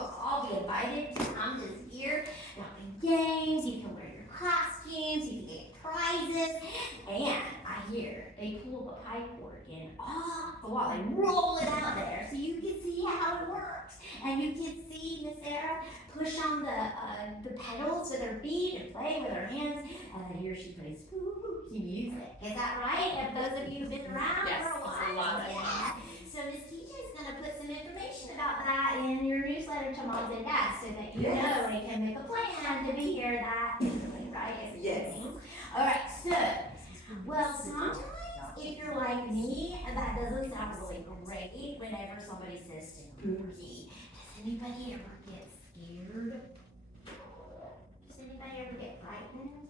will all be invited to come this year. There'll be games, you can wear your costumes, you can get prizes, and I hear they pull the pipe organ off the wall, they roll it out there so you can see how it works. And you can see Miss Sarah push on the pedals with her feet and play with her hands, and then here she plays spooky music. Is that right? Have those of you who've been around Yes, for a while? a lot. Yeah. So Miss Keisha is going to put some information about that in your newsletter to moms and dads so that you know and can make a plan to be here that early, right? Yes. All right, so, well, sometimes if you're like me, that doesn't sound really great whenever somebody says spooky. Does anybody ever get scared? Does anybody ever get frightened?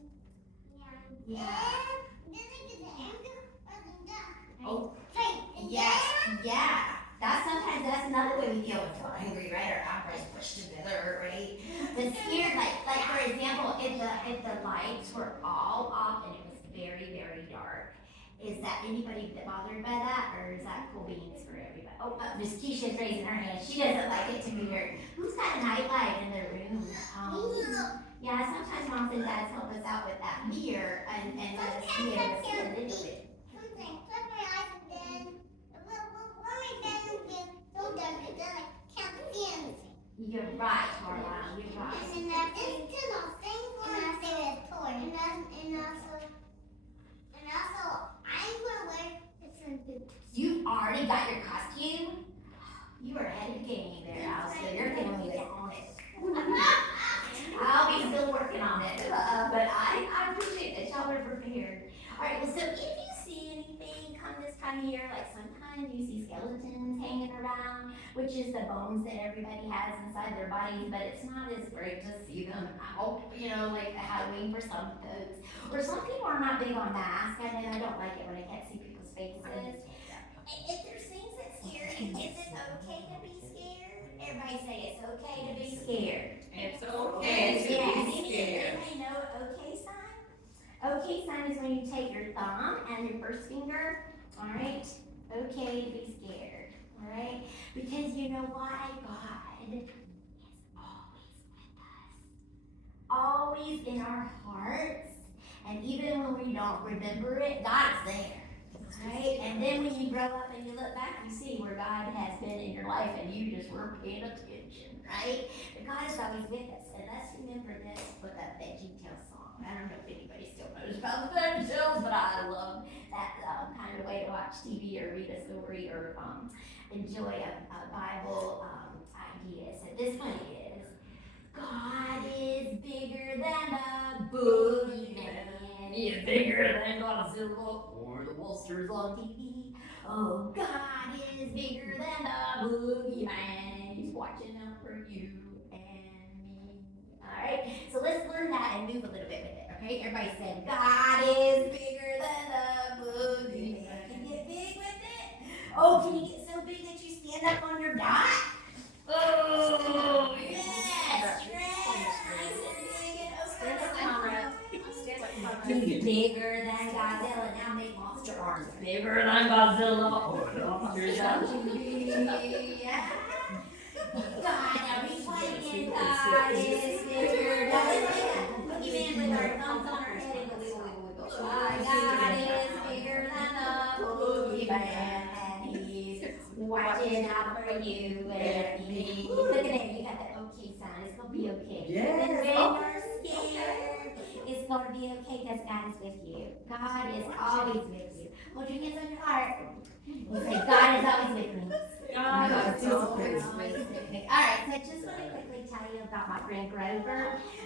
Yeah. Oh, yes, yeah. That's another way we feel when we're angry, right? Our eyebrows pushed together, right? But scared, like for example, if the lights were all off and it was very, very dark, is that anybody bothered by that, or is that cool beans for everybody? Oh, Miss Keisha's raising her hand. She doesn't like it to be here. Who's got a nightlight in their room? Yeah, sometimes moms and dads help us out with that mirror and let us see it a little bit. You're right, Carla. You're right. You've already got your costume? You are ahead of the game there, Al, so you're gonna be on it. I'll be still working on it, but I appreciate that y'all are prepared. All right, well, so if you see anything come this time of year, like sometimes you see skeletons hanging around, which is the bones that everybody has inside their bodies, but it's not as great to see them out, like Halloween for some folks. Or some people are not big on masks, and I don't like it when I can't see people's faces. If there's things that scare you, is it okay to be scared? Everybody say it's okay to be scared. It's okay to be scared. Anybody know okay sign? Okay sign is when you take your thumb and your first finger, all right? Okay to be scared, all right? Because you know why? God is always with us. Always in our hearts. And even when we don't remember it, God's there. Right? And then when you grow up and you look back, you see where God has been in your life and you just weren't paying attention, right? But God is always with us. And let's remember this with that VeggieTales song. I don't know if anybody still knows about the VeggieTales, but I love that kind of way to watch TV or read a story or enjoy a Bible idea. So this one is, God is bigger than a boogeyman. He is bigger than Godzilla or the monsters on TV. Oh, God is bigger than the boogeyman. He's watching out for you and me. All right, so let's learn that and move a little bit with it. Okay, everybody said, God is bigger than the boogeyman. Can you get big with it? Oh, can you get so big that you stand up on your dot? Oh, yes, He's bigger than Godzilla. Now make monster arms bigger than Godzilla. Oh, the monsters on TV. Yeah. God, now reach wide again. God is bigger. Now let's do that. Boogeyman with our thumbs on our head and go wiggle, wiggle, wiggle. God is bigger than the boogeyman. And he's watching out for you and me. Look at it. You got the okay sign. It's going to be okay. Yes. When you're scared, it's going to be okay because God is with you. God is always with you. Hold your hands on your heart. And say, God is always with me. God is always with me. All right, so I just want to quickly tell you about my friend Grover.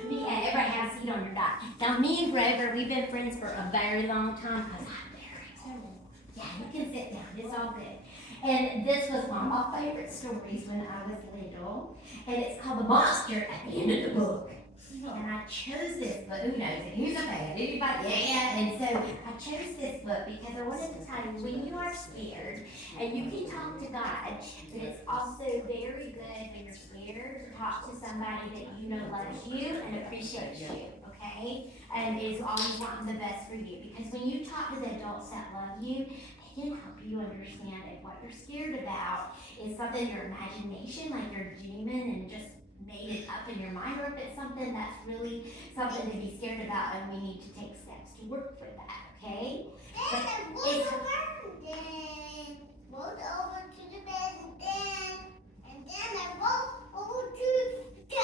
Everybody has a seat on your dot. Now, me and Grover, we've been friends for a very long time because I'm very old. Yeah, you can sit down. It's all good. And this was one of my favorite stories when I was little. And it's called The Monster at the End of the Book. And I chose this book. Who knows it? Who's a fan? Anybody? Yeah. And so I chose this book because I wanted to tell you when you are scared and you can talk to God, but it's also very good when you're scared to talk to somebody that you know loves you and appreciates you. Okay? And is always wanting the best for you. Because when you talk to the adults that love you, they can help you understand if what you're scared about is something in your imagination, like you're dreaming and just reminder if it's something that's really something to be scared about, and we need to take steps to work for that, okay? But it's then rolled over to the bed, and then I rolled over to the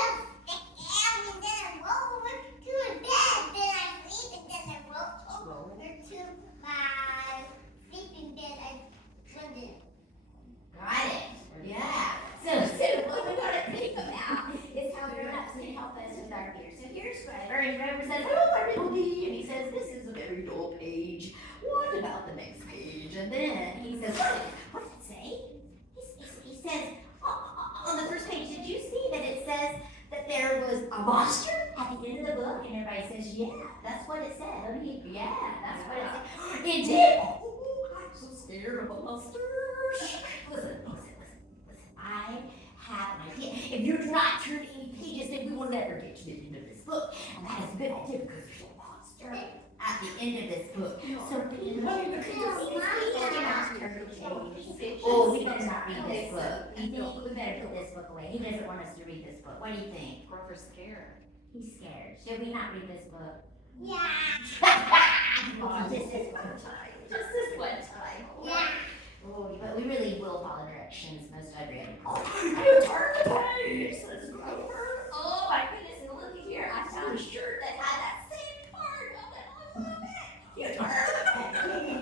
and then I rolled over to the bed. Then I sleep, and then I rolled over to my sleeping bed. I went in. got it. Yeah. So what we want to think about is how grown-ups can help us with our fear. So here's Grover, and Grover says, "Hello, everybody," and he says, "This is a very dull page. What about the next page?" And then he says, "What does it say?" He says, on the first page, did you see that it says that there was a monster at the end of the book? And everybody says, "Yeah, that's what it said." Yeah, that's what it said. It did. Oh, I'm so scared of monsters. Listen. I have an idea. If you do not turn any pages, then we will never get to the end of this book. And that is a good idea because there's a monster at the end of this book. So please, oh, we better not read this book. I think we better put this book away. He doesn't want us to read this book. What do you think? Grover's scared. He's scared. Should we not read this book? Yeah. Just this one time. Just this one time. Yeah. Oh, but we really will follow directions most of it. Oh, you turn the page, says Grover. Oh my goodness, and look here, I found a shirt that had that same part on it. I love it. You turn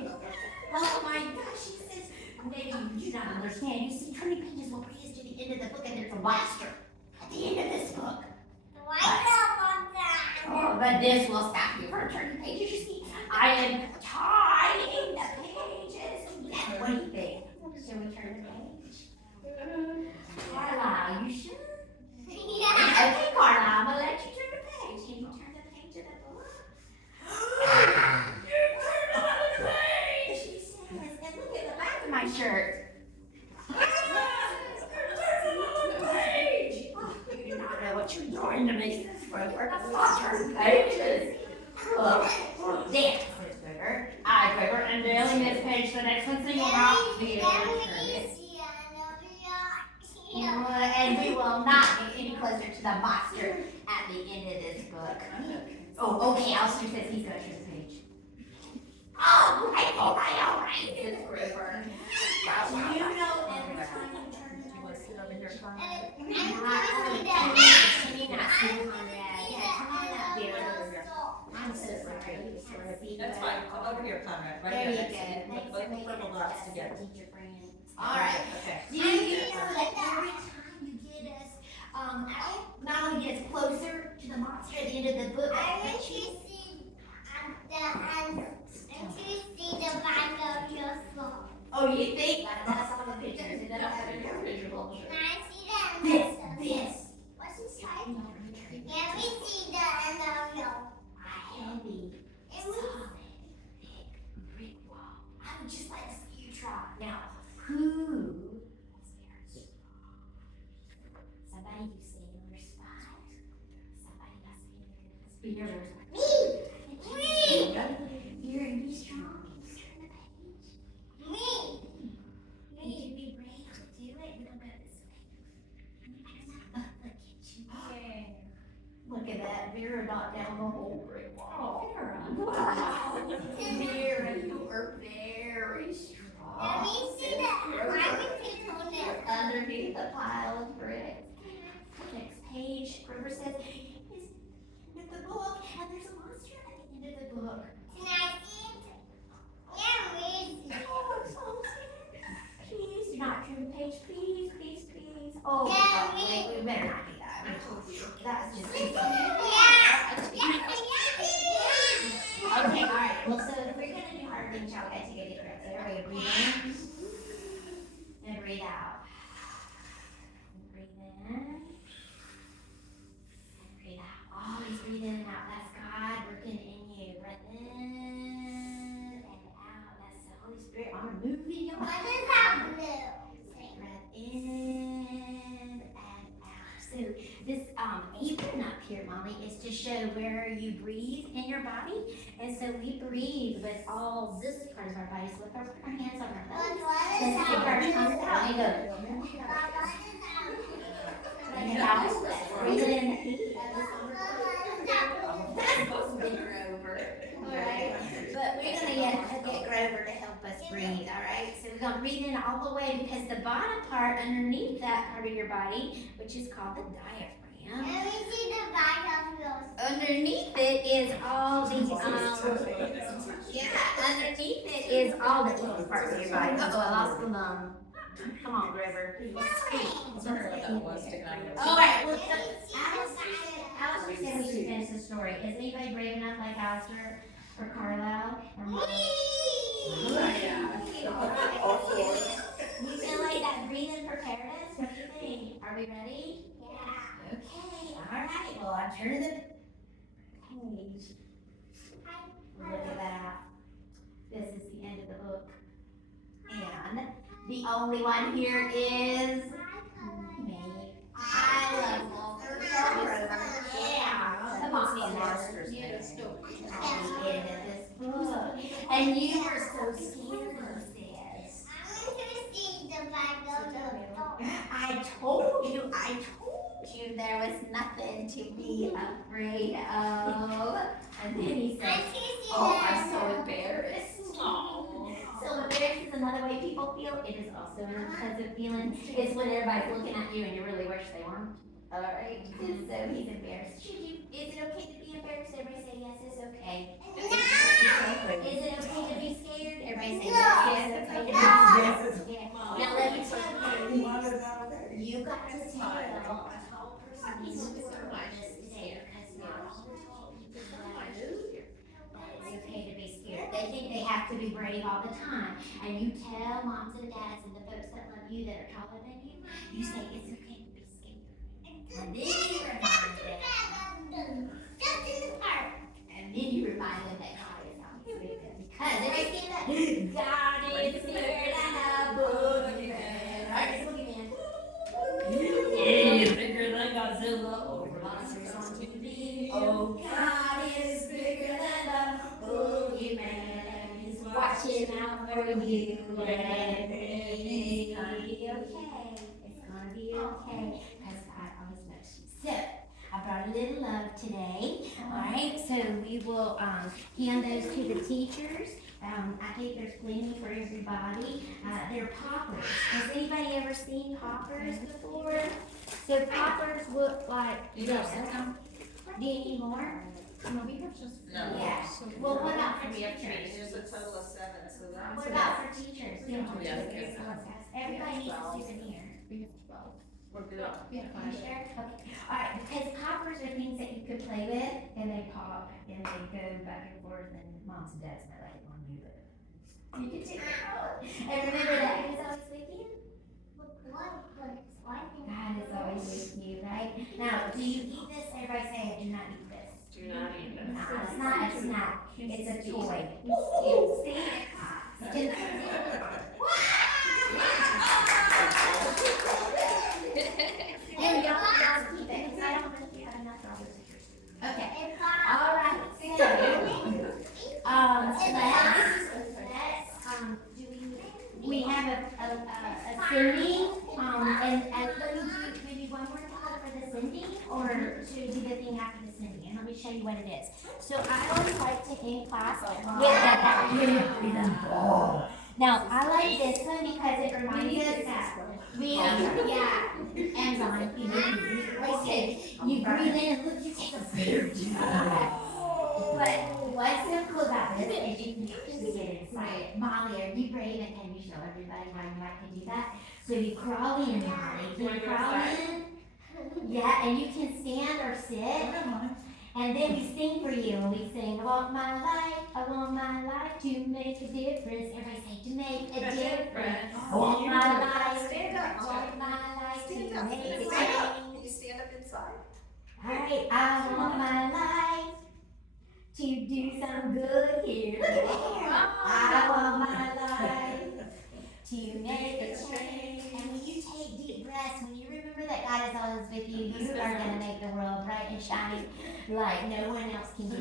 the page. Oh my gosh, she says, maybe you do not understand. You see, turning pages will bring us to the end of the book, and there's a monster at the end of this book. Oh, but this will stop you from turning pages. You see, I am tying the pages. What do you think? Should we turn the page? Carla, you sure? Yeah. Okay, Carla, I'm gonna let you turn the page. Can you turn the page of the book? You turned on the page, she says. And look at the back of my shirt. Turn on the page. Oh, you do not know what you're doing to me, sis. We're not turning pages. There, says Grover. Grover, and nailing this page to the next one, so you'll not be able to turn it. And we will not get any closer to the monster at the end of this book. Oh, okay, Alistair says he's going to turn the page. All right, says Grover. You know every time you turn the page. Can you not see Conrad? Yeah, come on up here. I'm so sorry. That's fine. Come over here, Conrad. Right There here. you Next go. to you. Thanks Put for both the making purple it dots best, together. teacher friend. All right. Okay. Do you know that every time you get us, not only get us closer to the monster at the end of the book, I but want to you see the back of your phone. oh, you think that's all the pictures? It doesn't have any visual. Can I see the end of This. What's inside? Can we see the end of your A heavy, solid, thick brick wall. I would just like to see you try. Now, who? Somebody who sailor spot. Somebody who sailor spears. Me! You're be strong. Turn the page. Me! Would you be brave to do it? We'll go this way. Look at you. Look at that. Vera knocked down the whole brick wall. Vera. Wow. Vera, you are very strong. Let me see the toenail. Underneath the pile of bricks. Next page, Grover says, is in the book, and there's a monster at the end of the book. Can I see it? Yeah, wait. Oh, I'm so scared. Please do not turn the page, please, please, please. Oh, Yeah, wait, we better not do that. I told you. That's just Yeah. Okay, all right. Well, so if we're gonna do hard things, y'all got to go get ready. So everybody breathe in and breathe out. Breathe in and breathe out. Always breathe in and out. That's God working in you. Breath in and out. That's the Holy Spirit on moving your What body. is that blue? Breath in and out. So this apron up here, Mommy, is to show where you breathe in your body. And so we breathe with all this part of our body. So let's put our hands on our bellies. What Let's is take our that tongues out and go. blue? What is that blue? like a house that's breathing in the heat of the summer. That's supposed to be Grover, alright? But we're gonna get Grover to help us breathe, alright? So we're gonna breathe in all the way because the bottom part underneath that part of your body, which is called the diaphragm. Let me see the back of yours. Underneath it is all the underneath it is all the easy parts of your body. Uh-oh, I lost the lung. Come on, Grover. Alright, well, Alistair said we should finish the story. Is anybody brave enough like Alistair or Carlisle? You feel like that breathing prepared us? What do you think? Are we ready? Yeah. Okay, alright, well, I'm turning the page. Look at that. This is the end of the book. And the only one here is me. I love Walter. Yeah. Come on, Walter. You just don't at the end of this book. And you were so scared, he says. I want to see the back of the door. I told you there was nothing to be afraid of. And then he said, oh, I'm so embarrassed. So embarrassed is another way people feel. It is also an unpleasant feeling. It's when everybody's looking at you and you really wish they weren't. Alright, and so he's embarrassed. Is it okay to be embarrassed? Everybody say yes, it's okay. Is it okay to be scared? Everybody say yes, it's okay. Now let me tell you, you got to tell a tall person who's scared because you're all that it's okay to be scared. They think they have to be brave all the time. And you tell moms and dads and the folks that love you that are taller than you, you say it's okay to be scared. And then you remind them. And then you remind them that God is always with them. Because everybody see that? God is bigger than a boogeyman. Alright, boogeyman. He is bigger than Godzilla or monsters on TV. Oh, God is bigger than a boogeyman. He's watching out for you and me. It's gonna be okay. It's gonna be okay. Because God always knows you. So, I brought a little love today. Alright, so we will hand those to the teachers. I think there's plenty for everybody. They're poppers. Has anybody ever seen poppers before? So poppers look like this. Do you need more? No, we have just. Yeah. Well, what about for We have three, teachers? there's a total of 7, so that's. What about for teachers? Yeah. Everybody needs a souvenir. We have 12. We're good. You sure? Okay. Alright, because poppers are things that you could play with and they pop and they go back and forth and moms and dads might like it on you, but you can take it out. And remember that He's always with you? God is always with you, right? Now, do you eat this? Everybody say I do not eat this. Do not eat this. No, it's not a snack. It's a toy. See? And y'all keep it, because I don't know if you have enough dollars. Okay. All right. So, we have a singing, and let me do maybe one more time for the singing, or should we do the thing after the singing? And let me show you what it is. So I always like to end class with that. Now, I like this one because it reminds us that Amazon, you breathe in, look, you take a big But what's so cool about this is you can actually get inside. Molly, are you brave and can you show everybody how you like to do that? So you crawl in, Molly. Can you crawl in? Yeah, and you can stand or sit. And then we sing for you, and we sing, I want my life to make a difference. Everybody say, to make a difference. I want my life, to make a difference. Can you stand up inside? Alright, I want my life to do some good here. I want my life to make a change. And when you take deep breaths, when you remember that God is always with you, you are going to make the world bright and shiny like no one else can do.